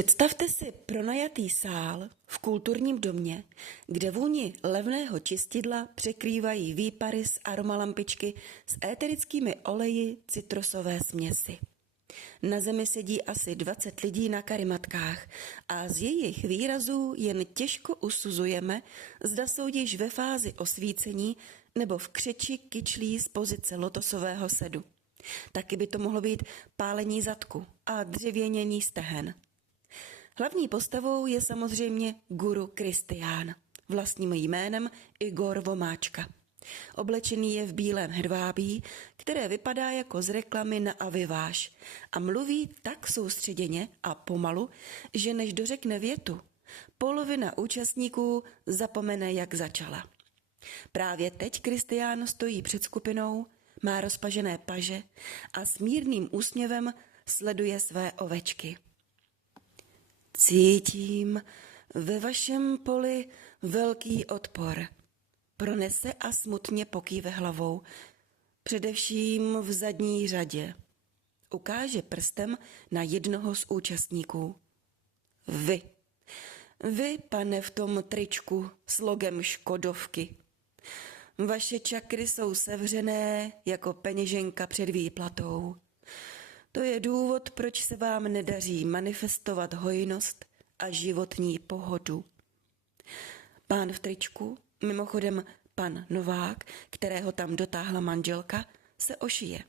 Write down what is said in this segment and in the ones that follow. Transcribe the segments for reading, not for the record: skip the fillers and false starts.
Představte si pronajatý sál v kulturním domě, kde vůni levného čistidla překrývají výpary z aromalampičky s éterickými oleji citrusové směsi. Na zemi sedí asi 20 lidí na karimatkách a z jejich výrazů jen těžko usuzujeme, zda jsou již ve fázi osvícení nebo v křeči kyčlí z pozice lotosového sedu. Taky by to mohlo být pálení zadku a dřevěnění stehen. Hlavní postavou je samozřejmě guru Kristián, vlastním jménem Igor Vomáčka. Oblečený je v bílém hedvábí, které vypadá jako z reklamy na Aviváž a mluví tak soustředěně a pomalu, že než dořekne větu, polovina účastníků zapomene, jak začala. Právě teď Kristián stojí před skupinou, má rozpažené paže a s mírným úsměvem sleduje své ovečky. Cítím ve vašem poli velký odpor. Pronese a smutně pokýve hlavou, především v zadní řadě. Ukáže prstem na jednoho z účastníků. Vy, pane, v tom tričku s logem Škodovky. Vaše čakry jsou sevřené jako peněženka před výplatou. To je důvod, proč se vám nedaří manifestovat hojnost a životní pohodu. Pán v tričku, mimochodem pan Novák, kterého tam dotáhla manželka, se ošije.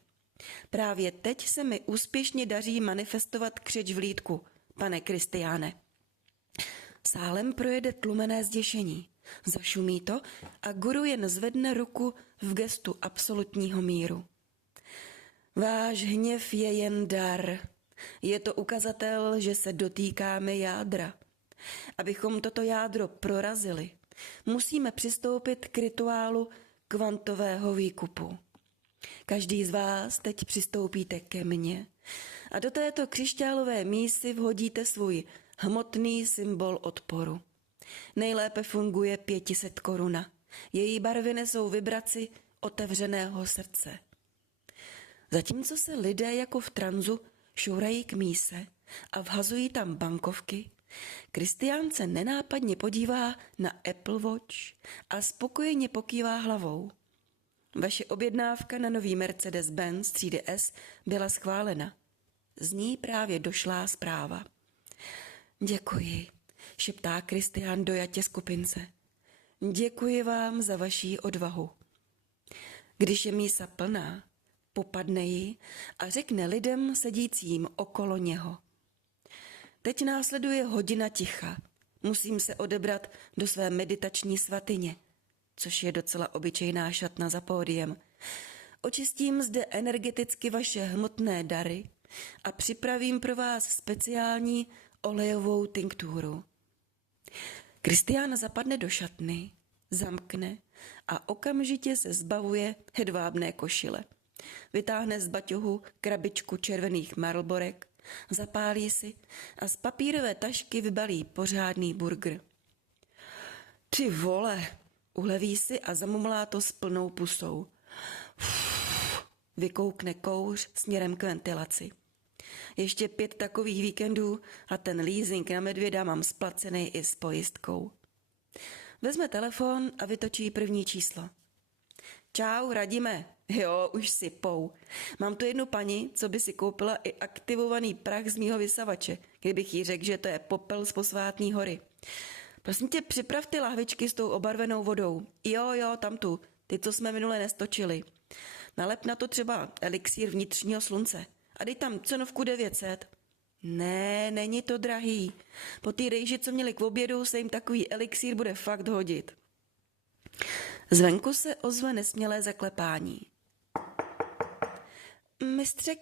Právě teď se mi úspěšně daří manifestovat křeč v lýdku, pane Kristiáne. Sálem projede tlumené zděšení. Zašumí to a guru jen zvedne ruku v gestu absolutního míru. Váš hněv je jen dar. Je to ukazatel, že se dotýkáme jádra. Abychom toto jádro prorazili, musíme přistoupit k rituálu kvantového výkupu. Každý z vás teď přistoupíte ke mně a do této křišťálové mísy vhodíte svůj hmotný symbol odporu. Nejlépe funguje 500 koruna. Její barvy nesou vibraci otevřeného srdce. Zatímco se lidé jako v tranzu šourají k míse a vhazují tam bankovky, Kristián se nenápadně podívá na Apple Watch a spokojeně pokývá hlavou. Vaše objednávka na nový Mercedes-Benz třídy S byla schválena. Z ní právě došlá zpráva. Děkuji, šeptá Kristián dojatě skupince. Děkuji vám za vaši odvahu. Když je mísa plná, popadne ji a řekne lidem sedícím okolo něho. Teď následuje hodina ticha. Musím se odebrat do své meditační svatyně, což je docela obyčejná šatna za pódiem. Očistím zde energeticky vaše hmotné dary a připravím pro vás speciální olejovou tinkturu. Kristián zapadne do šatny, zamkne a okamžitě se zbavuje hedvábné košile. Vytáhne z baťohu krabičku červených Marlborek, zapálí si a z papírové tašky vybalí pořádný burger. Ty vole, uleví si a zamumlá to s plnou pusou. Vykoukne kouř směrem k ventilaci. Ještě 5 takových víkendů a ten leasing na medvěda mám splacený i s pojistkou. Vezme telefon a vytočí první číslo. Čau, Radime. Jo, už si pou. Mám tu jednu paní, co by si koupila i aktivovaný prach z mýho vysavače, kdybych jí řekl, že to je popel z posvátný hory. Prosím tě, připrav ty lahvičky s tou obarvenou vodou. Jo, tamtu, ty, co jsme minule nestočili. Nalep na to třeba elixír vnitřního slunce. A dej tam cenovku 900. Ne, není to drahý. Po té rejži, co měli k obědu, se jim takový elixír bude fakt hodit. Zvenku se ozve nesmělé zaklepání. Mistře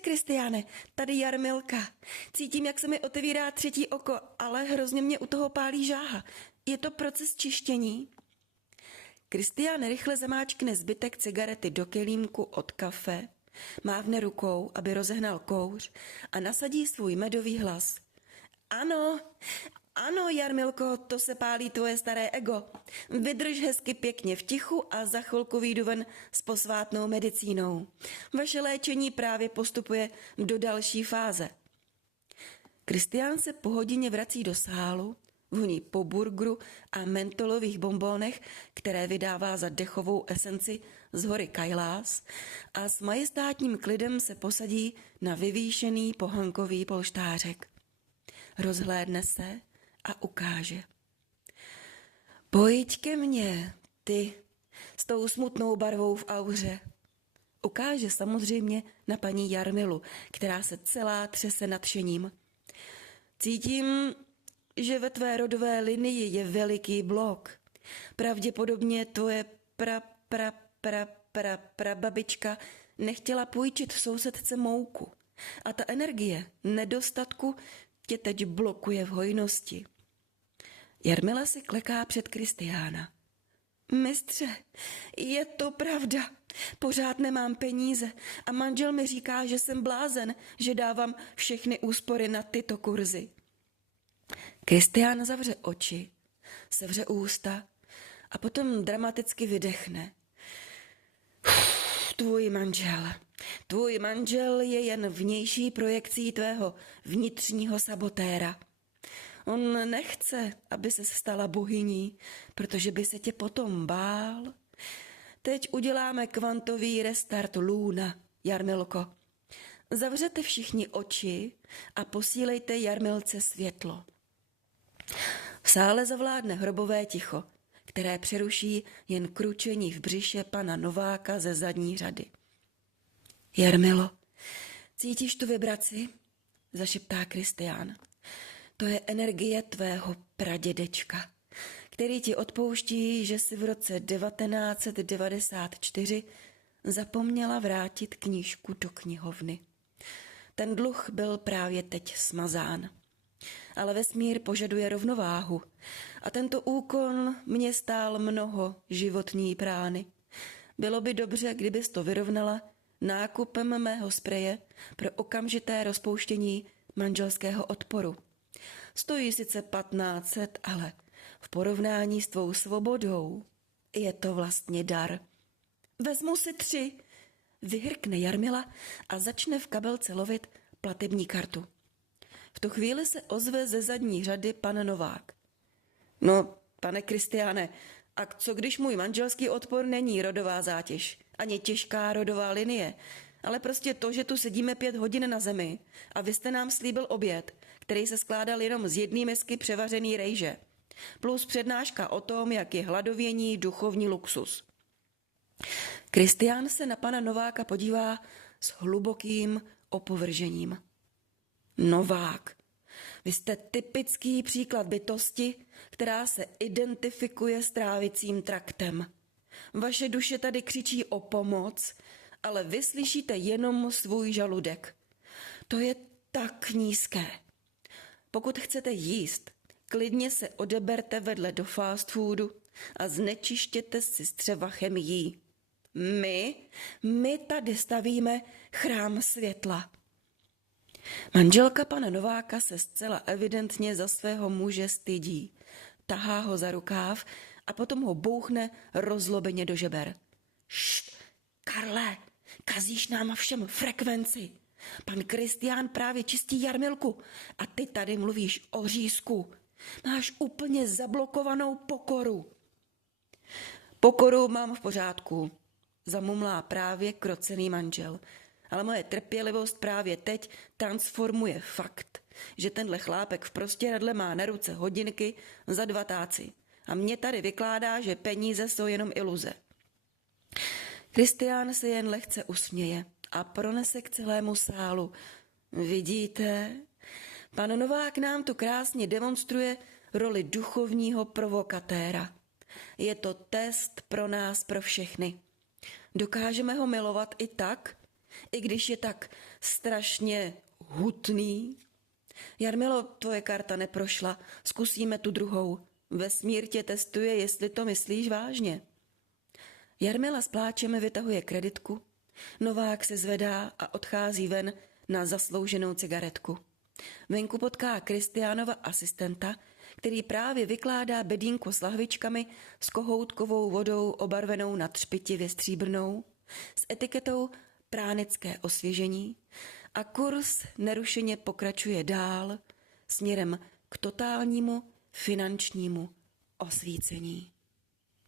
Kristiáne, tady Jarmilka. Cítím, jak se mi otevírá třetí oko, ale hrozně mě u toho pálí žáha. Je to proces čištění? Kristián rychle zamáčkne zbytek cigarety do kelímku od kafe, mávne rukou, aby rozehnal kouř a nasadí svůj medový hlas. Ano, Jarmilko, to se pálí tvoje staré ego. Vydrž hezky pěkně v tichu a za chvilku vyjdu ven s posvátnou medicínou. Vaše léčení právě postupuje do další fáze. Kristián se po hodině vrací do sálu, voní po burgeru a mentolových bonbónech, které vydává za dechovou esenci z hory Kajlás, a s majestátním klidem se posadí na vyvýšený pohankový polštářek. Rozhlédne se a ukáže. Pojď ke mně, ty, s tou smutnou barvou v auře. Ukáže samozřejmě na paní Jarmilu, která se celá třese nadšením. Cítím, že ve tvé rodové linii je veliký blok. Pravděpodobně tvoje prababička nechtěla půjčit v sousedce mouku. A ta energie nedostatku tě teď blokuje v hojnosti. Jarmila si kleká před Kristiána. Mistře, je to pravda. Pořád nemám peníze a manžel mi říká, že jsem blázen, že dávám všechny úspory na tyto kurzy. Kristián zavře oči, sevře ústa a potom dramaticky vydechne. Tvůj manžel je jen vnější projekcí tvého vnitřního sabotéra. On nechce, aby se stala bohyní, protože by se tě potom bál. Teď uděláme kvantový restart Luna, Jarmilko. Zavřete všichni oči a posílejte Jarmilce světlo. V sále zavládne hrobové ticho, které přeruší jen kručení v břiše pana Nováka ze zadní řady. Jarmilo, cítíš tu vibraci? Zašeptá Kristián. To je energie tvého pradědečka, který ti odpouští, že si v roce 1994 zapomněla vrátit knížku do knihovny. Ten dluh byl právě teď smazán. Ale vesmír požaduje rovnováhu a tento úkon mě stál mnoho životní prány. Bylo by dobře, kdybys to vyrovnala nákupem mého spreje pro okamžité rozpouštění manželského odporu. Stojí sice 1500, ale v porovnání s tvou svobodou je to vlastně dar. Vezmu si 3, vyhrkne Jarmila a začne v kabelce lovit platební kartu. V tu chvíli se ozve ze zadní řady pan Novák. No, pane Kristiáne, a co když můj manželský odpor není rodová zátěž, ani těžká rodová linie, ale prostě to, že tu sedíme 5 hodin na zemi a vy jste nám slíbil oběd, který se skládal jenom z jedné misky převařený rejže, plus přednáška o tom, jak je hladovění duchovní luxus. Kristián se na pana Nováka podívá s hlubokým opovržením. Novák, vy jste typický příklad bytosti, která se identifikuje s trávicím traktem. Vaše duše tady křičí o pomoc, ale vy slyšíte jenom svůj žaludek. To je tak nízké. Pokud chcete jíst, klidně se odeberte vedle do fast foodu a znečištěte si střeva chemií. My tady stavíme chrám světla. Manželka pana Nováka se zcela evidentně za svého muže stydí. Tahá ho za rukáv a potom ho bouchne rozlobeně do žeber. Št, Karle, kazíš nám všem frekvenci. Pan Kristián právě čistí Jarmilku a ty tady mluvíš o řízku. Máš úplně zablokovanou pokoru. Pokoru mám v pořádku, zamumlá právě krocený manžel. Ale moje trpělivost právě teď transformuje fakt, že tenhle chlápek v prostěradle má na ruce hodinky za 2 táci a mě tady vykládá, že peníze jsou jenom iluze. Kristián se jen lehce usměje a pronese k celému sálu. Vidíte? Pan Novák nám tu krásně demonstruje roli duchovního provokatéra. Je to test pro nás, pro všechny. Dokážeme ho milovat i tak, i když je tak strašně hutný. Jarmilo, tvoje karta neprošla, zkusíme tu druhou. Vesmír tě testuje, jestli to myslíš vážně. Jarmila s pláčem vytahuje kreditku, Novák se zvedá a odchází ven na zaslouženou cigaretku. Venku potká Kristiánova asistenta, který právě vykládá bedínku s lahvičkami s kohoutkovou vodou obarvenou na třpitivě stříbrnou, s etiketou pránické osvěžení a kurz nerušeně pokračuje dál směrem k totálnímu finančnímu osvícení.